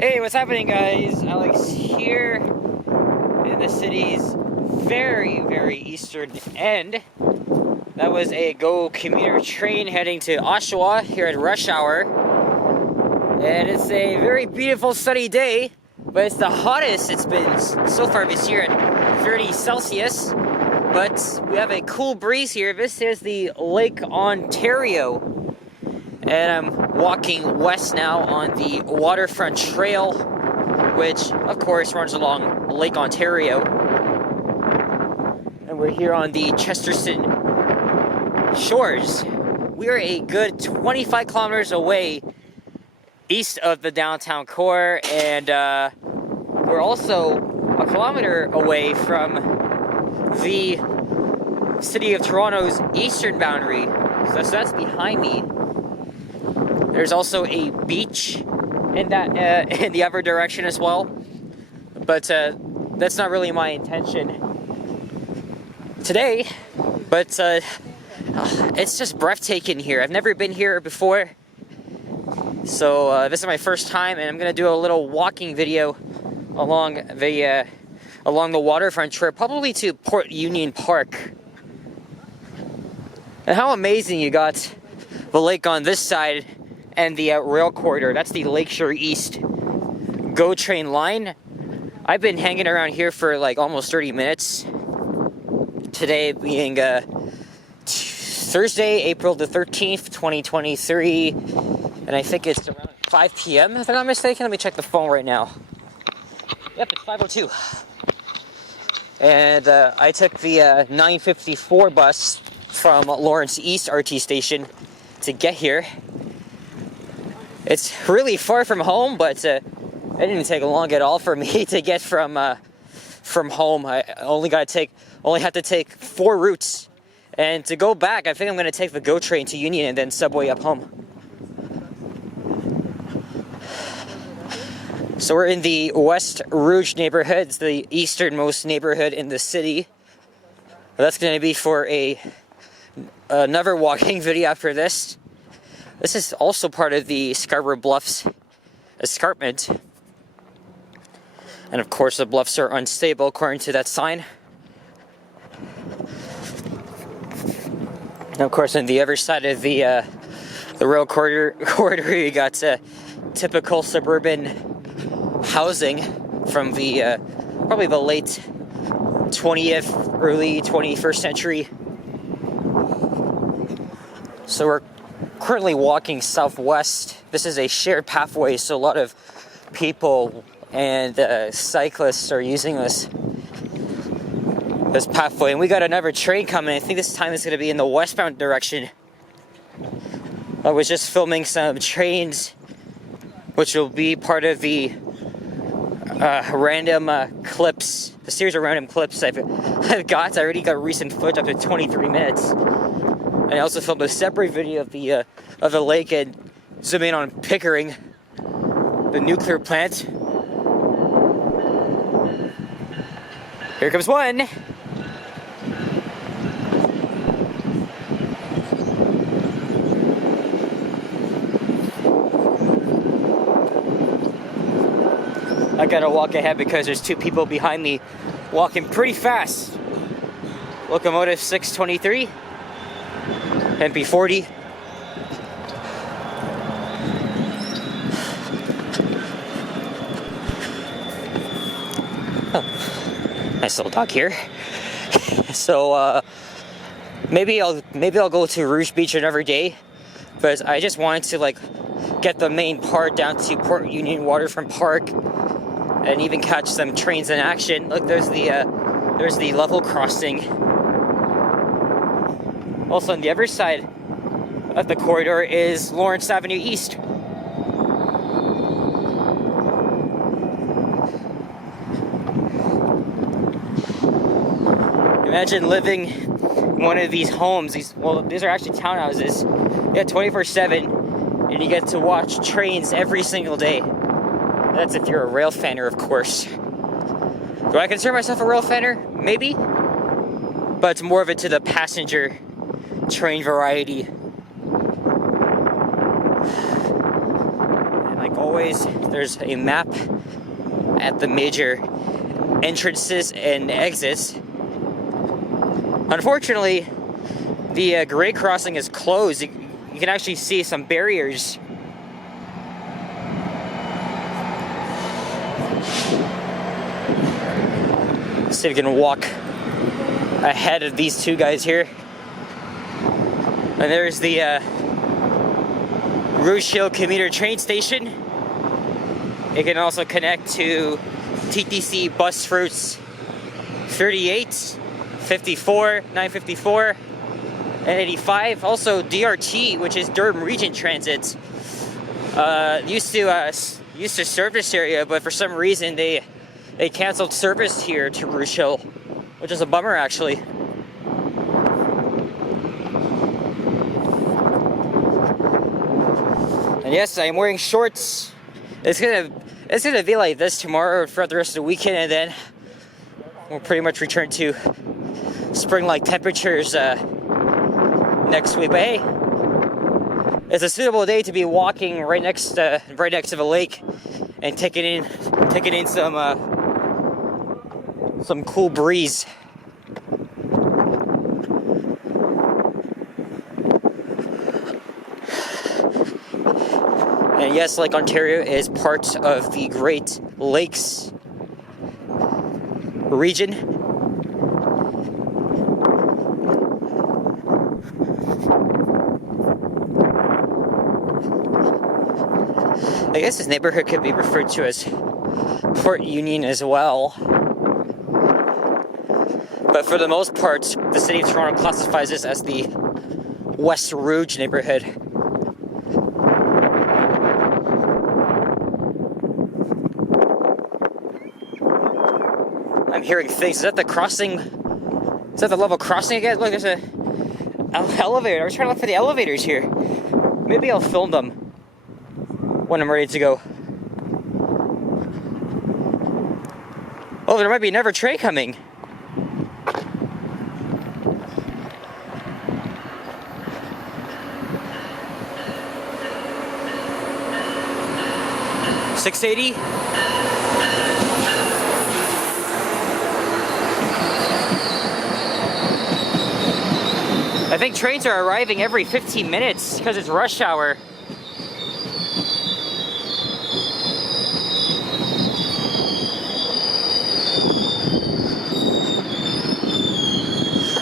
Hey, what's happening, guys? Alex here in the city's very, very eastern end. That was a GO commuter train heading to Oshawa here at rush hour. And it's a very beautiful sunny day, but it's the hottest it's been so far this year at 30 Celsius. But we have a cool breeze here. This is the Lake Ontario. And I'm walking west now on the Waterfront Trail, which of course runs along Lake Ontario. And we're here on the Chesterton shores. We are a good 25 kilometers away east of the downtown core, and we're also a kilometer away from the city of Toronto's eastern boundary. So that's behind me. There's also a beach in that in the other direction as well, but that's not really my intention today. But it's just breathtaking here. I've never been here before, so this is my first time, and I'm gonna do a little walking video along the waterfront trail, probably to Port Union Park. And how amazing you got the lake on this side and the rail corridor. That's the Lakeshore East GO train line. I've been hanging around here for like almost 30 minutes. Today being Thursday, April the 13th, 2023. And I think it's around 5 p.m. if I'm not mistaken. Let me check the phone right now. Yep, it's 5:02. And I took the 9:54 bus from Lawrence East RT station to get here. It's really far from home, but it didn't take long at all for me to get from home. I only had to take 4 routes, and to go back, I think I'm going to take the GO train to Union and then subway up home. So we're in the West Rouge neighborhood. It's the easternmost neighborhood in the city. That's going to be for another walking video after this. This is also part of the Scarborough Bluffs escarpment. And of course the bluffs are unstable according to that sign. And of course on the other side of the rail corridor you got typical suburban housing from the probably the late 20th, early 21st century. So we're currently walking southwest. This is a shared pathway, so a lot of people and cyclists are using this pathway. And we got another train coming. I think this time it's going to be in the westbound direction. I was just filming some trains, which will be part of the random clips, the series of random clips I've got. I already got recent footage up to 23 minutes. And I also filmed a separate video of the lake and zoom in on Pickering, the nuclear plant. Here comes one. I gotta walk ahead because there's 2 people behind me walking pretty fast. Locomotive 623. MP40. Oh, nice little dog here. So maybe I'll go to Rouge Beach another day, but I just wanted to get the main part down to Port Union Waterfront Park and even catch some trains in action. Look, there's the level crossing. Also on the other side of the corridor is Lawrence Avenue East. Imagine living in one of these homes. These are actually townhouses. Yeah, 24/7, and you get to watch trains every single day. That's if you're a rail fanner, of course. Do I consider myself a rail fanner? Maybe. But it's more of it to the passenger train variety. And Like always, there's a map at the major entrances and exits. Unfortunately, the grade crossing is closed. You can actually see some barriers. See if we can walk ahead of these two guys here. And there's the Rouge Hill commuter train station. It can also connect to TTC bus routes 38, 54, 954, and 85. Also DRT, which is Durham Region Transit, used to serve this area, but for some reason they canceled service here to Rouge Hill, which is a bummer actually. And yes, I am wearing shorts. It's gonna be like this tomorrow throughout the rest of the weekend, and then we'll pretty much return to spring-like temperatures next week. But hey, it's a suitable day to be walking right next to the lake and taking in some cool breeze. And yes, Lake Ontario is part of the Great Lakes region. I guess this neighborhood could be referred to as Port Union as well. But for the most part, the city of Toronto classifies this as the West Rouge neighborhood. I'm hearing things. Is that the crossing? Is that the level crossing again? Look, there's an elevator. I was trying to look for the elevators here. Maybe I'll film them when I'm ready to go. Oh, there might be another train coming. $6.80. I think trains are arriving every 15 minutes because it's rush hour.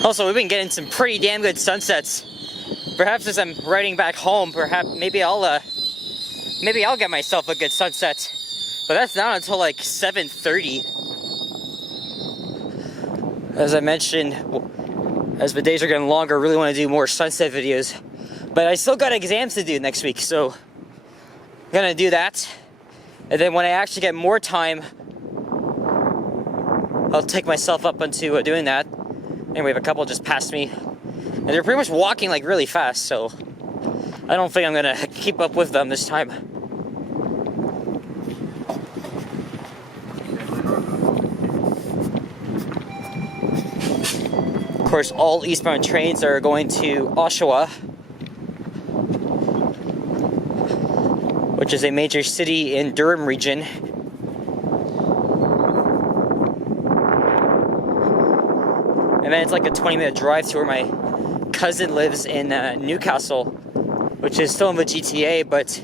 Also, we've been getting some pretty damn good sunsets. Perhaps as I'm riding back home, maybe I'll get myself a good sunset. But that's not until like 7:30. As I mentioned, as the days are getting longer, I really want to do more sunset videos. But I still got exams to do next week, so I'm gonna do that. And then when I actually get more time, I'll take myself up onto doing that. Anyway, a couple just passed me, and they're pretty much walking like really fast, so I don't think I'm gonna keep up with them this time. Of course, all eastbound trains are going to Oshawa, which is a major city in Durham region. And then it's like a 20-minute drive to where my cousin lives in Newcastle, which is still in the GTA, but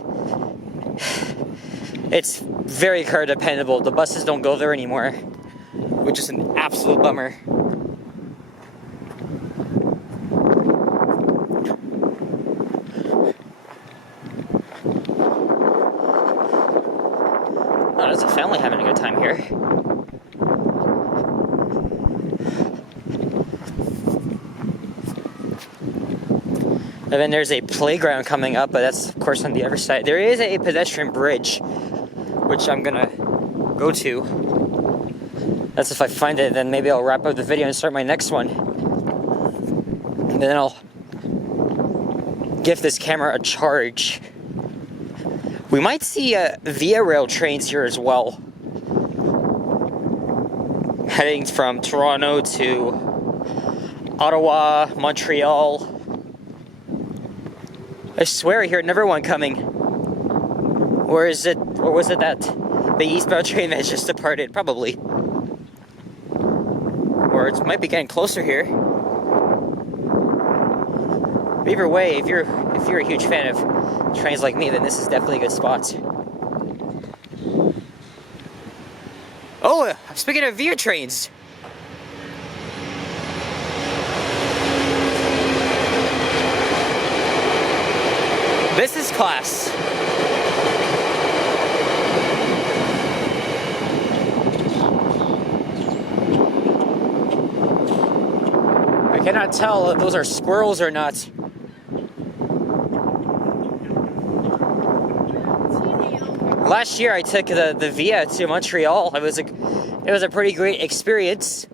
it's very car dependable. The buses don't go there anymore, which is an absolute bummer. Oh, there's a family having a good time here. And then there's a playground coming up, but that's of course on the other side. There is a pedestrian bridge, which I'm gonna go to. That's if I find it, then maybe I'll wrap up the video and start my next one. And then I'll give this camera a charge. We might see Via Rail trains here as well, heading from Toronto to Ottawa, Montreal. I swear I hear another one coming. Or is it, or was it that the eastbound train that just departed? Probably. Or it might be getting closer here. But either way, if you're a huge fan of trains like me, then this is definitely a good spot. Oh, speaking of VIA trains. Business class. I cannot tell if those are squirrels or not. Last year I took the VIA to Montreal. It was a pretty great experience.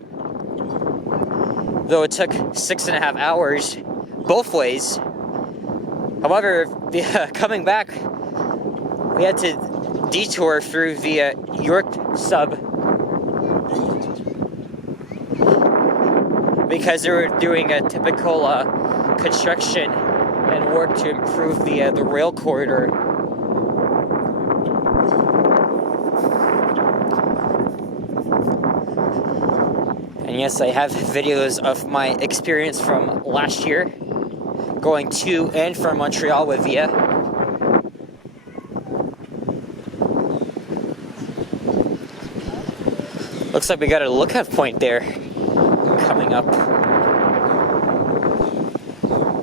Though it took 6.5 hours both ways. However, coming back, we had to detour through the York sub because they were doing a typical construction and work to improve the rail corridor. And yes, I have videos of my experience from last year, going to and from Montreal with VIA. Looks like we got a lookout point there coming up.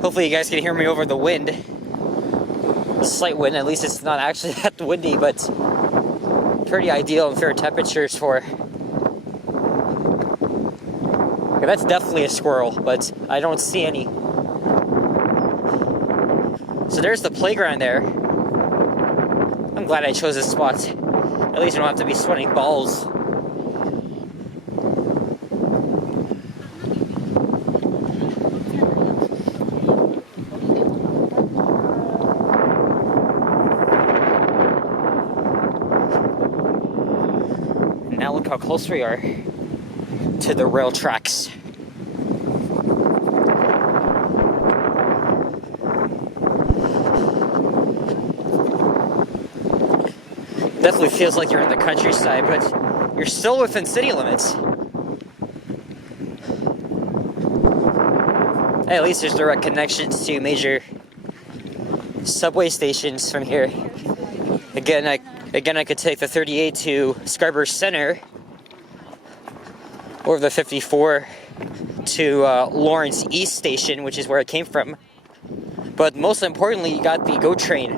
Hopefully you guys can hear me over the wind. A slight wind, at least it's not actually that windy, but pretty ideal and fair temperatures for... Okay, that's definitely a squirrel, but I don't see any. So there's the playground there. I'm glad I chose this spot. At least I don't have to be sweating balls. Now look how close we are to the rail tracks. Definitely feels like you're in the countryside, but you're still within city limits. Hey, at least there's direct connections to major subway stations from here. Again, I could take the 38 to Scarborough Center, or the 54 to Lawrence East Station, which is where I came from. But most importantly, you got the GO train.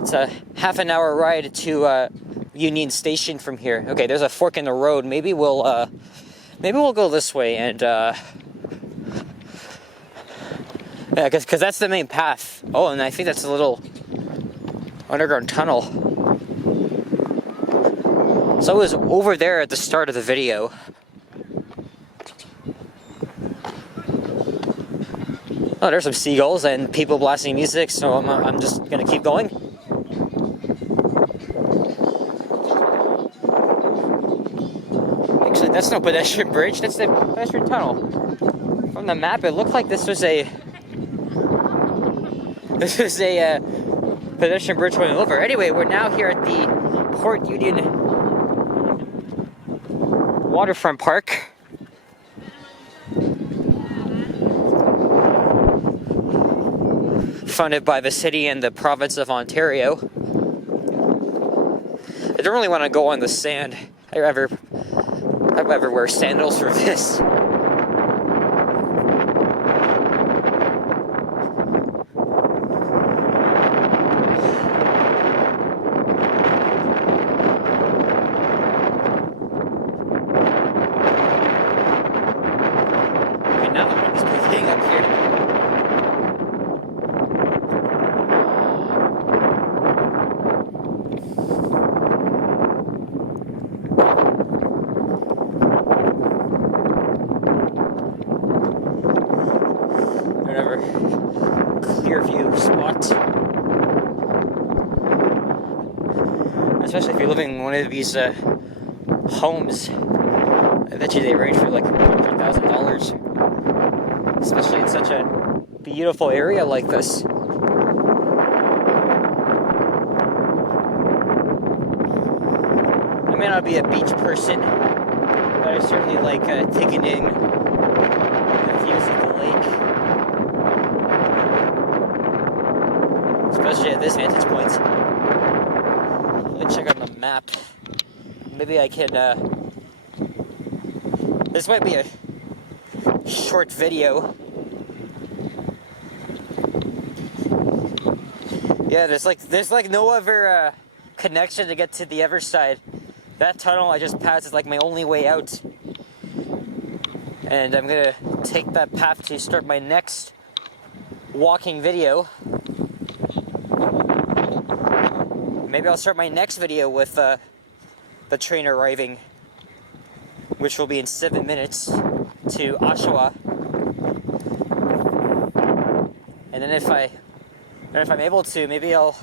It's a half-an-hour ride to Union Station from here. Okay, there's a fork in the road. Maybe we'll go this way and yeah, because that's the main path. Oh, and I think that's a little underground tunnel. So I was over there at the start of the video. Oh, there's some seagulls and people blasting music, so I'm just gonna keep going. Actually, that's no pedestrian bridge, that's the pedestrian tunnel. From the map, it looked like this was a pedestrian bridge going over. Anyway, we're now here at the Port Union Waterfront Park. Funded by the city and the province of Ontario. I don't really want to go on the sand. I'd rather wear sandals for this. Now the wind is picking up here. Whatever. Clear view spot. Especially if you're living in one of these homes. I bet you they range for like $100,000. Especially in such a beautiful area like this. may not be a beach person, but I certainly like taking in the views of the lake. Especially at this vantage point. Let me check on the map. Maybe I can, this might be a short video. Yeah, there's like no other connection to get to the other side. That tunnel I just passed is like my only way out. And I'm gonna take that path to start my next walking video. Maybe I'll start my next video with the train arriving, which will be in 7 minutes to Oshawa. And then if I'm able to, maybe I'll...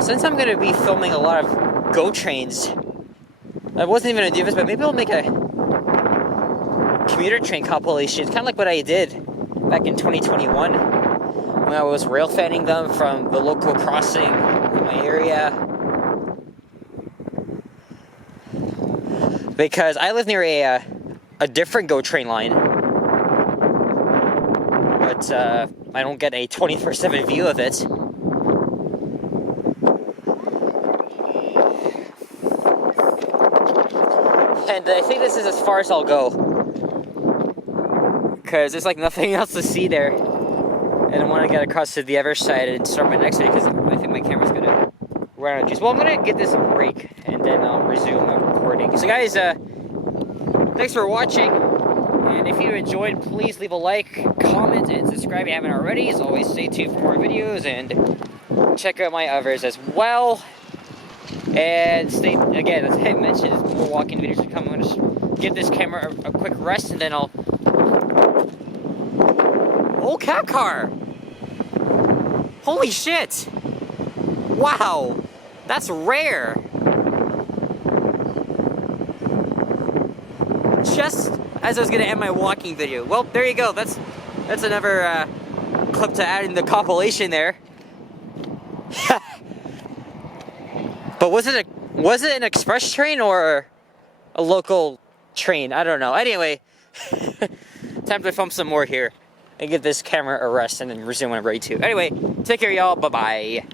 Since I'm going to be filming a lot of GO trains, I wasn't even going to do this, but maybe I'll make a commuter train compilation. It's kind of like what I did back in 2021 when I was rail fanning them from the local crossing in my area. Because I live near a different GO train line, but I don't get a 24/7 view of it. And I think this is as far as I'll go, because there's like nothing else to see there, and I want to get across to the other side and start my next video, because I think my camera's gonna run out of juice. Well, I'm gonna give this a break, and then I'll resume recording. So guys, thanks for watching, and if you enjoyed, please leave a like, comment, and subscribe if you haven't already. As always, stay tuned for more videos, and check out my others as well. And again, as I mentioned, more walking videos are coming. I'm going to give this camera a quick rest, and then I'll... Oh, cat car! Holy shit! Wow! That's rare! Just as I was going to end my walking video. Well, there you go. That's another clip to add in the compilation there. But was it an express train or a local train? I don't know. Anyway, time to film some more here and give this camera a rest and then resume when I'm ready to. Anyway, take care, y'all. Bye-bye.